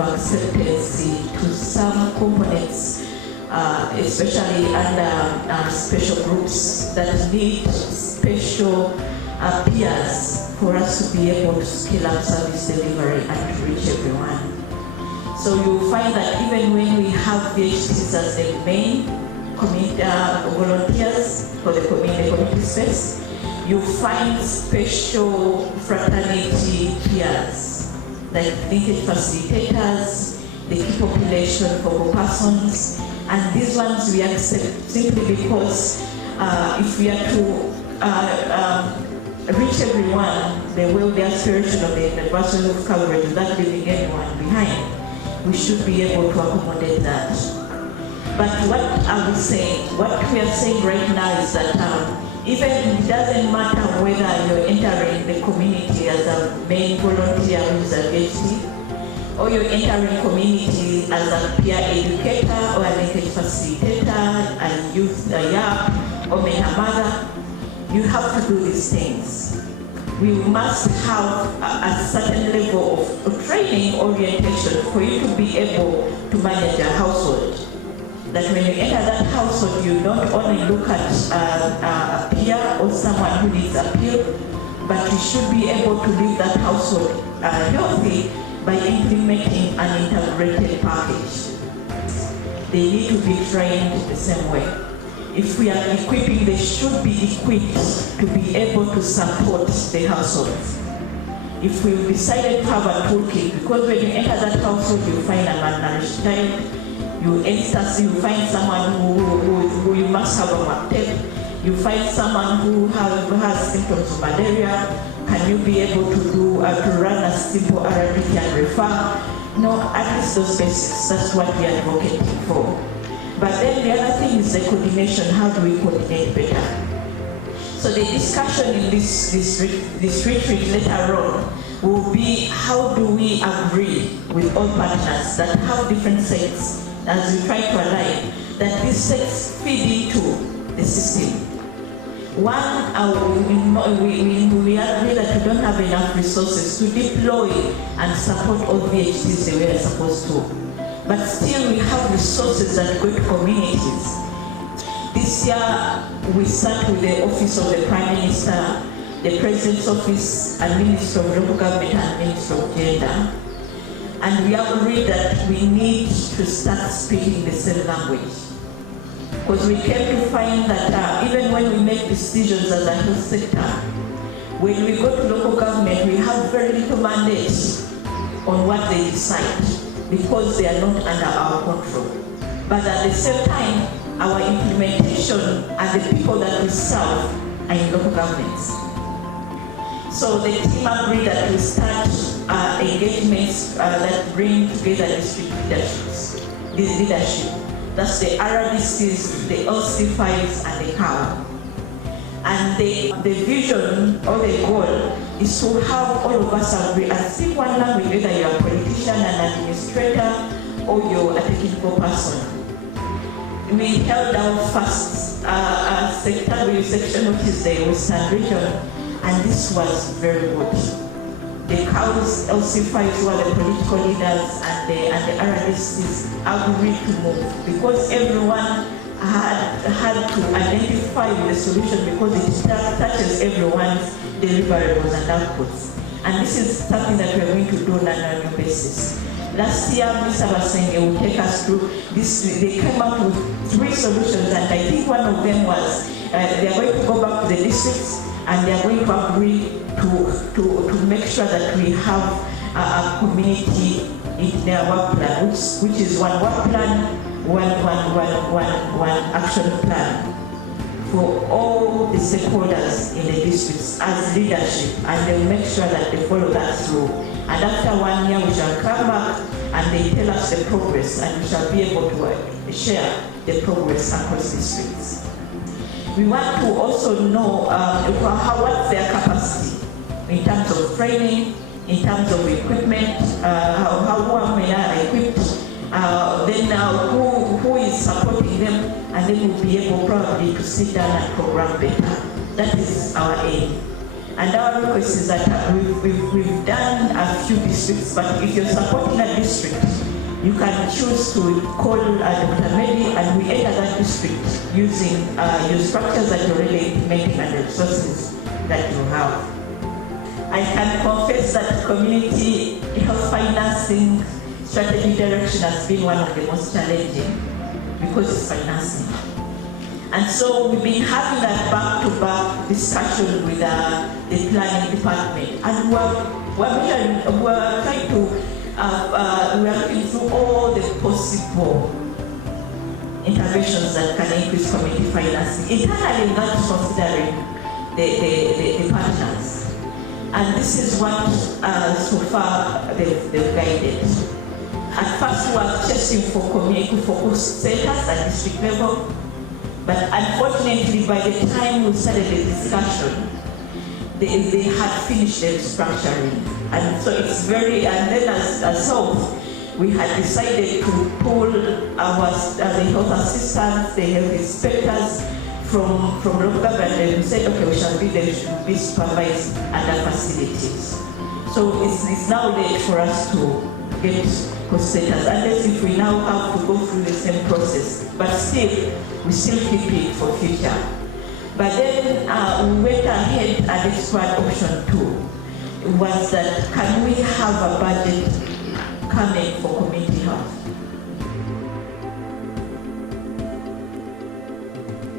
of acceptance to some components, especially under special groups that need special peers for us to be able to scale up service delivery and to reach everyone. So you'll find that even when we have VHTs as the main community volunteers for the community space, you find special fraternity peers, like linkage facilitators, the key population focal persons, and these ones we accept simply because if we are to reach everyone, the aspiration of the universal health coverage without leaving anyone behind, we should be able to accommodate that. But what are we saying? What we are saying right now is that even it doesn't matter whether you're entering the community as a main volunteer who's a VHT, or you're entering community as a peer educator or a linkage facilitator, a youth, a YAP, or a mother, you have to do these things. We must have a certain level of training orientation for you to be able to manage a household. That when you enter that household, you don't only look at a peer or someone who needs appeal, but you should be able to leave that household healthy by implementing an integrated package. They need to be trained the same way. If we are equipping, they should be equipped to be able to support the households. If we decided to have a toolkit, because when you enter that household, you find a malnourished child, you find someone who you must have a work tape, you find someone who has symptoms of malaria, can you be able to run a simple RRT and refer? No, at least those basics, that's what we are advocating for. But then the other thing is the coordination. How do we coordinate better? So the discussion in this retreat later on will be how do we agree with all partners that have different sects as we try to align, that these sects feed into the system. One, we agree that we don't have enough resources to deploy and support all VHTs the way we're supposed to. But still we have resources that go to communities. This year we sat with the Office of the Prime Minister, the President's Office, and Minister of Local Government and Minister of Gender. And we agreed that we need to start speaking the same language. Because we came to find that even when we make decisions as a health sector, when we go to local government, we have very little mandate on what they decide, because they are not under our control. But at the same time, our implementation and the people that we serve are in local governments. So the team agreed that we start engagements that bring together district leadership. That's the RRDCs, the LC5s, and the CAO. And the vision or the goal is to have all of us agree and speak one language, whether you're a politician, an administrator, or you're a technical person. We held our first secretarial section, which is the Western region, and this was very good. The CAOs, LC5s were the political leaders, and the RRDCs agreed to move, because everyone had to identify the solution, because it touches everyone's deliverables and outputs. And this is something that we are going to do on an annual basis. Last year, Mr. Basenge will take us through this. They came up with 3 solutions, and I think one of them was they are going to go back to the districts, and they are going to agree to make sure that we have a community in their work plan, which is one work plan, one action plan for all the stakeholders in the districts as leadership, and they will make sure that they follow that through. And after 1 year, we shall come back and they tell us the progress, and we shall be able to share the progress across districts. We want to also know what's their capacity in terms of training, in terms of equipment, how many are equipped, then who is supporting them, and then we'll be able probably to sit down and program better. That is our aim. And our request is that we've done a few districts, but if you're supporting a district, you can choose to call Dr. Medi and we enter that district using your structures that you're already implementing and the resources that you have. I can confess that community health financing strategy direction has been one of the most challenging because it's financing. And so we've been having that back-to-back discussion with the planning department, and we're trying to we are looking through all the possible interventions that can increase community financing. Internally, not considering the partners. And this is what so far they've guided. At first, we were chasing for community focus centers at district level, but unfortunately, by the time we started the discussion, they had finished the restructuring. And so it's very, and then as South, we had decided to pull our the health assistants, the health inspectors from local government, and we said, okay, they should be supervised under facilities. So it's now late for us to get cost centers, unless if we now have to go through the same process. But still, we still keep it for future. But then we went ahead and explored option 2, was that can we have a budget coming for community health?